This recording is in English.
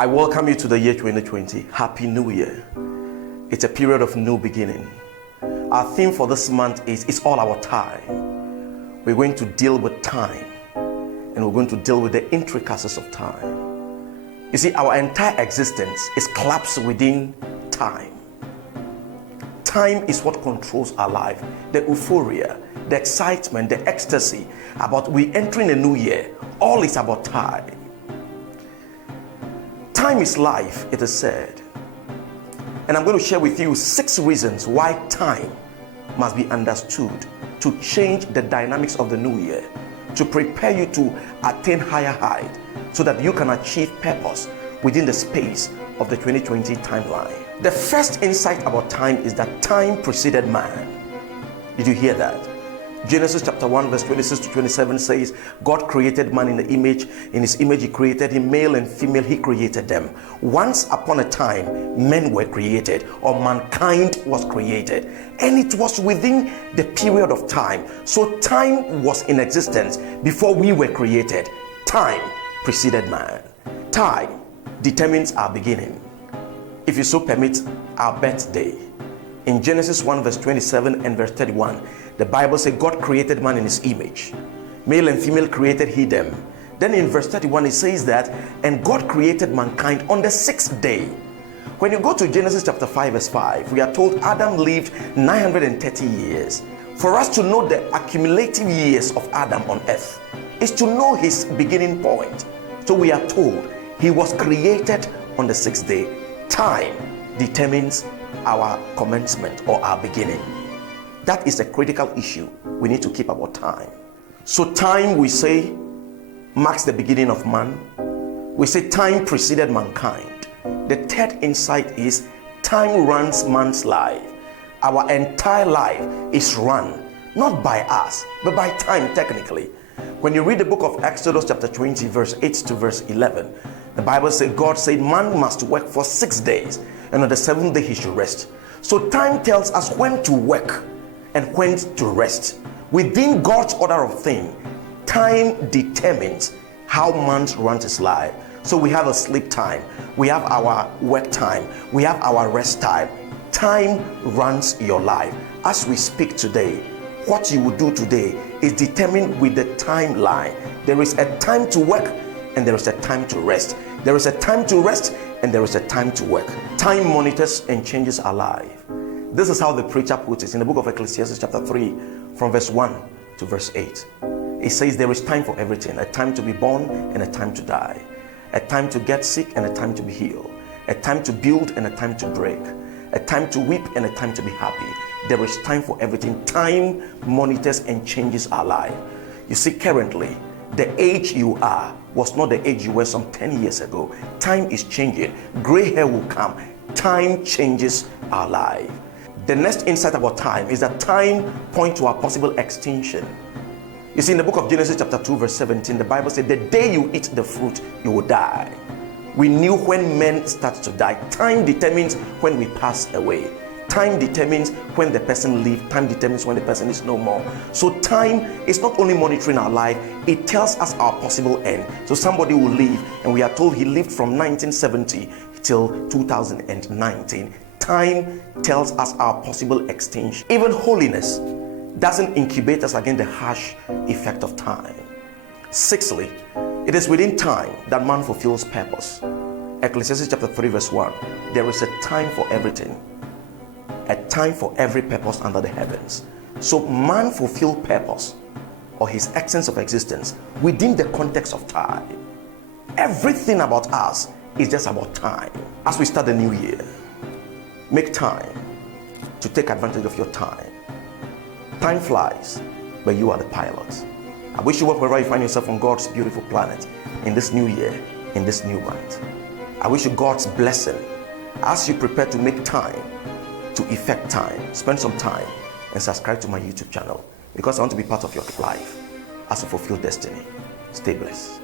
I welcome you to the year 2020. Happy New Year. It's a period of new beginning. Our theme for this month is It's All About Time. We're going to deal with time, and we're going to deal with the intricacies of time. You see, our entire existence is collapsed within time. Time is what controls our life. The euphoria, the excitement, the ecstasy about we entering a new year, all is about time. Time is life, it is said. And I'm going to share with you 6 reasons why time must be understood to change the dynamics of the new year, to prepare you to attain higher height so that you can achieve purpose within the space of the 2020 timeline. The first insight about time is that time preceded man. Did you hear that? Genesis chapter 1 verse 26 to 27 says, God created man in the image. In his image he created him, male and female he created them. Once upon a time, men were created, or mankind was created. And it was within the period of time. So time was in existence before we were created. Time preceded man. Time determines our beginning. If you so permit, our birthday. In Genesis 1 verse 27 and verse 31, the Bible says God created man in his image. Male and female created he them. Then in verse 31 it says that, and God created mankind on the 6th day. When you go to Genesis chapter 5 verse 5, we are told Adam lived 930 years. For us to know the accumulative years of Adam on earth is to know his beginning point. So we are told he was created on the 6th day. Time determines our commencement or our beginning. That is a critical issue we need to keep about time. So time, we say, marks the beginning of man. We say time preceded mankind. The third insight is time runs man's life. Our entire life is run not by us but by time. Technically, when you read the book of Exodus chapter 20 verse 8 to verse 11, the Bible says God said man must work for 6 days, and on the 7th day he should rest. So time tells us when to work and when to rest. Within God's order of things, time determines how man runs his life. So we have a sleep time, we have our work time, we have our rest time. Time runs your life. As we speak today, what you will do today is determined with the timeline. There is a time to work and there is a time to rest. There is a time to rest and there is a time to work. Time monitors and changes our life. This is how the preacher puts it in the book of Ecclesiastes chapter 3 from verse 1 to verse 8. It says there is time for everything, a time to be born and a time to die, a time to get sick and a time to be healed, a time to build and a time to break, a time to weep and a time to be happy. There is time for everything. Time monitors and changes our life. You see, currently, the age you are was not the age you were some 10 years ago. Time is changing. Gray hair will come. Time changes our life. The next insight about time is that time points to our possible extinction. You see, in the book of Genesis chapter 2 verse 17, the Bible said, the day you eat the fruit, you will die. We knew when men start to die. Time determines when we pass away. Time determines when the person leaves. Time determines when the person is no more. So time is not only monitoring our life, it tells us our possible end. So somebody will leave, and we are told he lived from 1970 till 2019. Time tells us our possible extinction. Even holiness doesn't incubate us against the harsh effect of time. Sixthly, it is within time that man fulfills purpose. Ecclesiastes chapter 3 verse 1. There is a time for everything, a time for every purpose under the heavens. So man fulfills purpose or his essence of existence within the context of time. Everything about us is just about time. As we start the new year, make time to take advantage of your time. Time flies, but you are the pilot. I wish you well wherever you find yourself on God's beautiful planet in this new year, in this new month. I wish you God's blessing as you prepare to make time to effect time. Spend some time and subscribe to my YouTube channel, because I want to be part of your life as you fulfill destiny. Stay blessed.